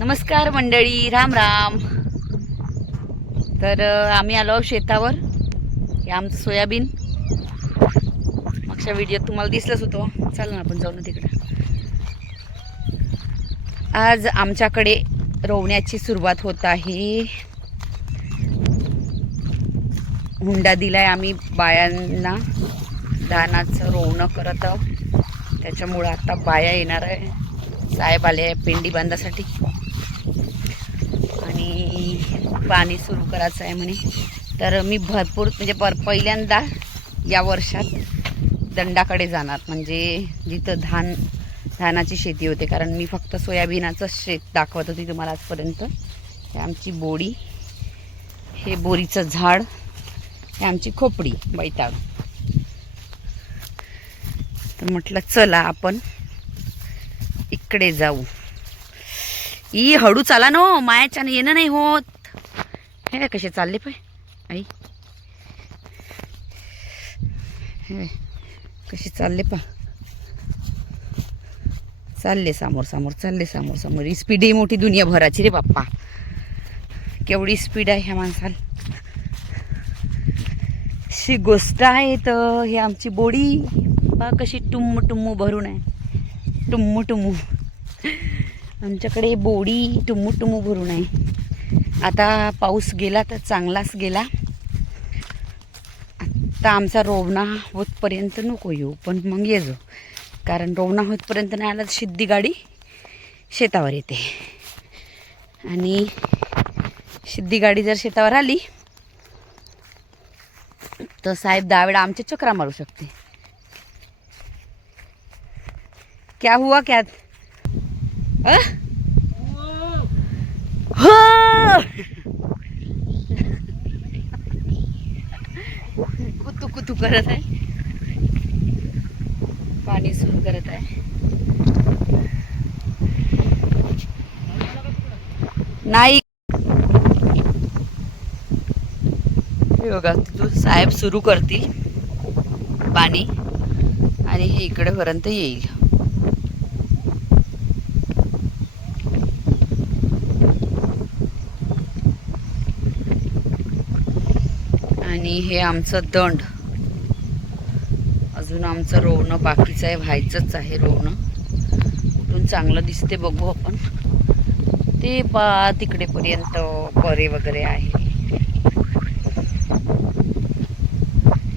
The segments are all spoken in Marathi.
नमस्कार मंडळी राम राम. तर आम्ही आलो आहोत शेतावर. हे आमचं सोयाबीन. मागच्या व्हिडिओत तुम्हाला दिसलंच होतं. चाल ना आपण जाऊ ना तिकडे. आज आमच्याकडे रोवण्याची सुरुवात होत आहे. हुंडा दिलाय आम्ही बायांना. धानाचं रोवणं करत आहोत. त्याच्यामुळं आता बाया येणार आहे. साहेब आले आहे बांधासाठी. आणि पाणी सुरू करायचं आहे म्हणे. तर मी भरपूर म्हणजे पर पहिल्यांदा या वर्षात दंडाकडे जाणार. म्हणजे जिथं धान धानाची शेती होते. कारण मी फक्त सोयाबीनाचं शेत दाखवत होती तुम्हाला आजपर्यंत. हे आमची बोडी हे बोरीचं झाड हे आमची खोपडी बैताळ. तर म्हटलं चला आपण इकडे जाऊ. ई हळू चाला नो हो, मायाच्यानं येणं नाही होत. हे कसे चालले पाय. आई. हे कसे चालले पा. चालले समोर समोर चालले समोर समोर. ही स्पीड ही मोठी दुनिया भराची रे बाप्पा. केवढी स्पीड आहे ह्या माणसाला. शी गोष्ट आहे तर ही आमची बोडी. बा कशी टुम्म टुम्मू भरून आहे. टुम्मू टुम्मू आमच्याकडे बोडी टुमू टुमू भरून आहे. आता पाऊस गेला तर चांगलाच गेला. आता आमचा रोवणा होतपर्यंत नको येऊ पण मग ये जो. कारण रोवणा होतपर्यंत नाही आला तर सिद्धी गाडी शेतावर येते. आणि सिद्धी गाडी जर शेतावर आली तर साहेब दहा वेळा आमच्या चक्रा मारू शकते. क्या हुआ क्या? हो! कुतू कुतू करत आहे. पाणी सुरू करत आहे. नाही. हे बघा साहेब सुरू करतील पाणी. आणि हे इकडे पर्यंत येईल. आणि हे आमचं दंड. अजून आमचं रोवणं बाकीचं आहे व्हायचंच आहे रोवणं. कुठून चांगलं दिसते बघू आपण. ते पा तिकडेपर्यंत परे वगैरे आहे.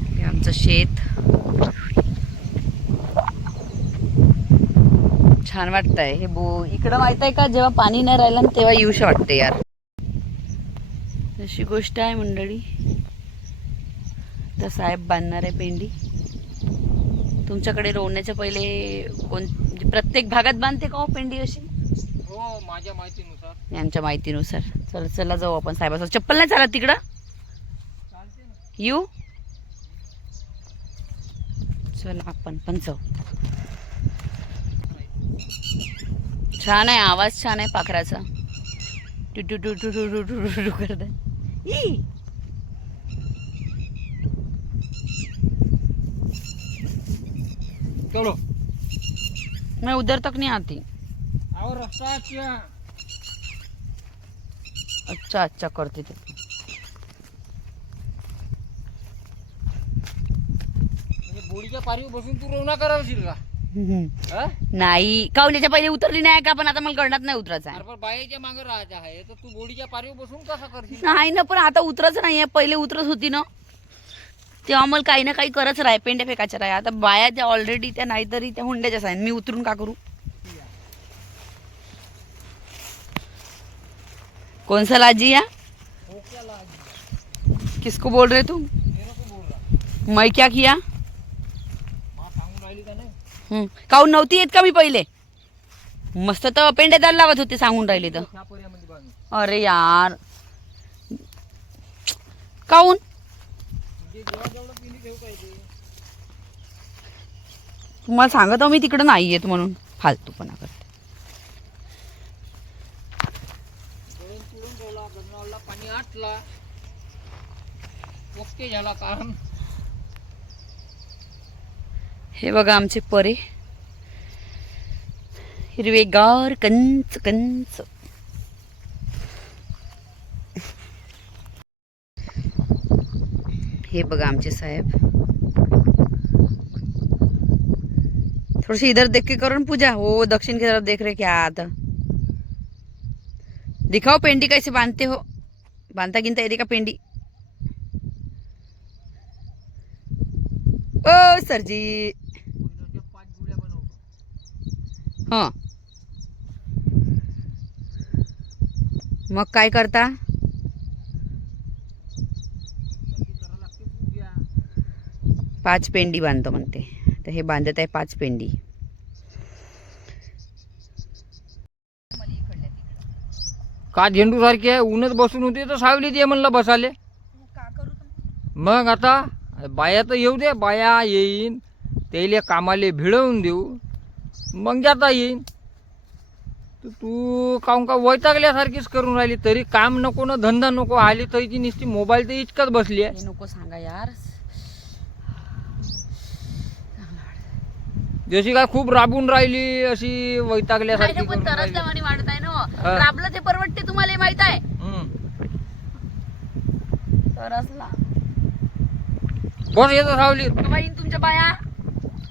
हे आमचं शेत. छान वाटतंय. हे बो इकडं माहीत आहे का जेव्हा पाणी नाही राहिलं तेव्हा येऊशी वाटते यार. अशी गोष्ट आहे मंडळी. तर साहेब बांधणार आहे पेंडी तुमच्याकडे रोवण्याच्या पहिले कोण म्हणजे प्रत्येक भागात बांधते का हो पेंडी अशी हो माझ्या माहितीनुसार यांच्या माहितीनुसार चला चला जाऊ आपण साहेबाचं चप्पल नाही चालत तिकडं येऊ चला आपण पण जाऊ छान आहे आवाज छान आहे पाखराचा टू टू टू टू टू टू टू टू टू करत चलो मैं उधर तक नहीं आती. और रास्ता क्या अच्छा अच्छा करते ते. म्हणजे बोडीच्या पारीवर बसून तू करावशील का हा? नाही काऊन याच्या पहिले उतरली नाही का? पण आता मला गडणात नाही उतरायचं आहे. अरे पण बाईच्या मागे राहायचं आहे तर तू बोडीच्या पारीवर बसून कसा करशील? नाही ना पण आता उतरच नाहीये. पहिले उतरत होती ना. तेव्हा मला काही ना काही करत राहे पेंड्या फेकायच्या राहे आता बाया त्या ऑलरेडी त्या नाहीतरी त्या हुंड्याच्याच आहेत मी उतरून का करू? कौन सा लाजी या? किसको बोल रहे तुम? मै मैं क्या? किया काऊन काहून हो, नव्हती येत का मी पहिले? मस्त तर पेंड्या लावत होते सांगून राहिले तर. अरे यार. काहून म्हणजे जेव्हा जेवढं पिंडी ठेवू पाहिजे तुम्हाला सांगत मी तिकडं नाही येत म्हणून. फालतूपणा करते पाणी आटला ओके झाला कारण हे बघा आमचे परे. हिरवेगार कंच कंच. हे बघा आमचे साहेब. थोडीशी इधर देख के करो पूजा. वो दक्षिण की तरफ़ देख रहे क्या आता. दिखाओ पेंडी कैसे बांधते हो. बांधता गिनता का पेंडी. ओ सरजी हाँ. मग काय करता? पाच पेंडी बांधतो म्हणते. तर हे बांधत आहे पाच पेंडी. का झेंडू सारखी आहे? ऊनच बसून होते तर सावलीत ये म्हणलं बसाले. मग आता बाया तर येऊ दे. बाया येईन. त्याले कामाले भिडवून देऊ. मग जाता येईन. तर तू काहून का वैतागल्यासारखीच करून राहिली? तरी काम नको ना धंदा नको. आली तरी ती नुसती मोबाईल तर इतकंच बसली आहे. हे नको सांगा यार. जशी काय खूप राबून राहिली अशी वैतागल्यासारखी पण करून तरच राहिली. वाढत आहे ना हा. राबलं ते परवडते तुम्हाला माहीत आहे. हम्म. तरसला. बस येतं सावलीत बाई तुमच्या बाया.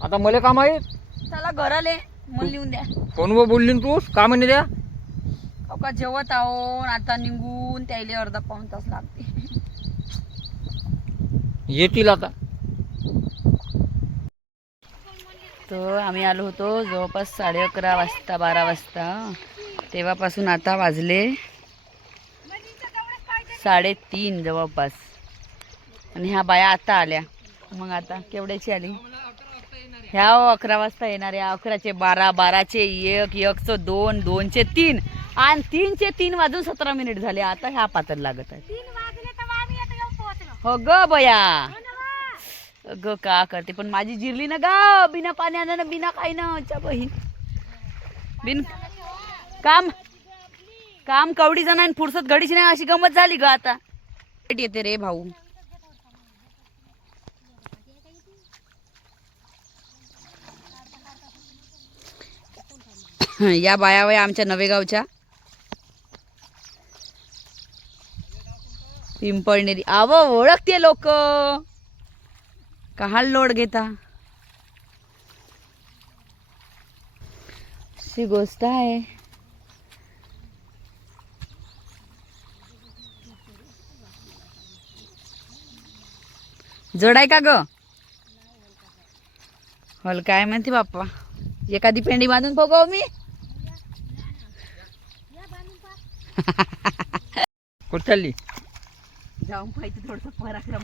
आता मला काम आहे? चला घराले मन लिहून द्या. कोण व बोलली न तू का म्हणे द्या अहो का जेवत आहो? आता निघून त्याले अर्धा पाऊन तास लागते येतील आता. तर आम्ही आलो होतो जवळपास साडे अकरा वाजता बारा वाजता. तेव्हापासून आता वाजले साडेतीन जवळपास. आणि ह्या बाया आता आल्या. मग आता केवढ्याची आली? ह्या अकरा वाजता येणार आहे अकराचे बारा बाराचे एक एकचं दोन दोनचे तीन. आणि तीनचे तीन वाजून सतरा मिनिट झाले. आता ह्या पात्र लागत आहे हो ग बया. ग का करते? पण माझी जिरली ना गा बिना पाण्यानं ना बिना काही ना च्या बहीण. बिन काम काम कवडी जण आणि फुरसत घडीची नाही अशी गमत झाली ग आता. भेट येते रे भाऊ. या बाया वया आमच्या नवेगावच्या. पिंपळनेरी. आव ओळखते लोक. कहाल लोड घेता? अशी गोष्ट आहे. जड आहे का ग? हल काय म्हणते बाप्पा? एखादी पेंडी बांधून बघाव मी. कुठं चालली जाऊन पाहिजे थोडस पराक्रम.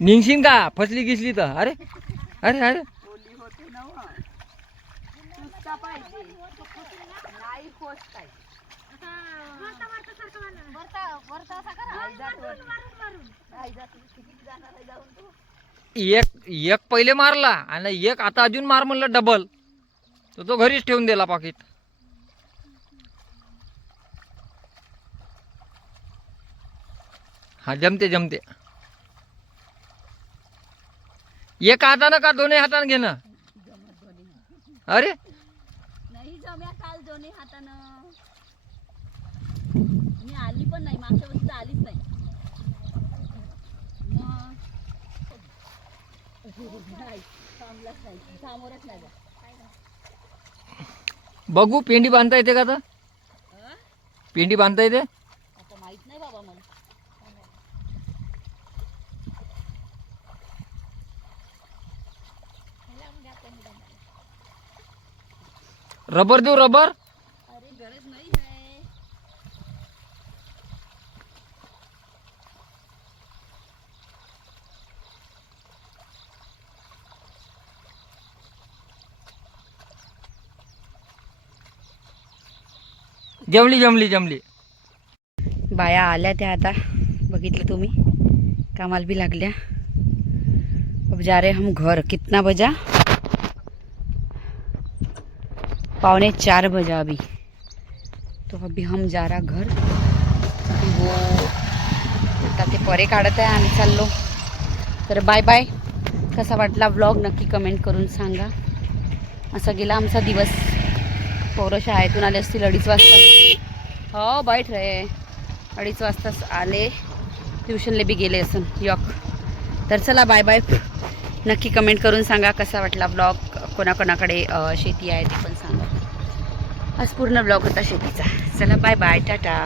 निघशील का फसली गिसली तर. अरे अरे अरे. एक एक पहिले मारला आणि एक आता अजून मार म्हणलं डबल तर तो घरीच ठेवून दिला पाकिट हा जमते जमते. एक हातानं का दोन्ही हातानं घेणं? अरे? नाही जम्या काल दोन्ही हातानं. मी आली पण नाही मागच्या वर्षी तर आलीच नाही. बघू पेंडी बांधता येते का हं? पेंडी बांधता येते आता माहीत नाही बाबा मला रबर देऊ रबर? अरे गरज नाही है जमली जमली जमली. बाया आल्या त्या आता. बघितलं तुम्ही? कामाला भी लागल्या. अब जा रहे हम घर. कितना बजा? पौने चार बजा अभी। तो अभी हम जा रहा घर। वो आता ते परे काढत आहे आम्ही चाललो। तर बाय बाय कसा वाटला व्लॉग नक्की कमेंट करून सांगा. असा गेला आमचा दिवस. पोरं शाळेतून आले असतील अडीच वाजता. हो बैठ रे. अडीच वाजताच आले. ट्युशनले बी गेले असून यॉक. तर चला बाय बाय नक्की कमेंट करून सांगा कसा वाटला ब्लॉग कोणाकोणाकडे शेती आहे ते पण सांगा. आज पूर्ण ब्लॉग होता शेतीचा. चला बाय बाय टाटा.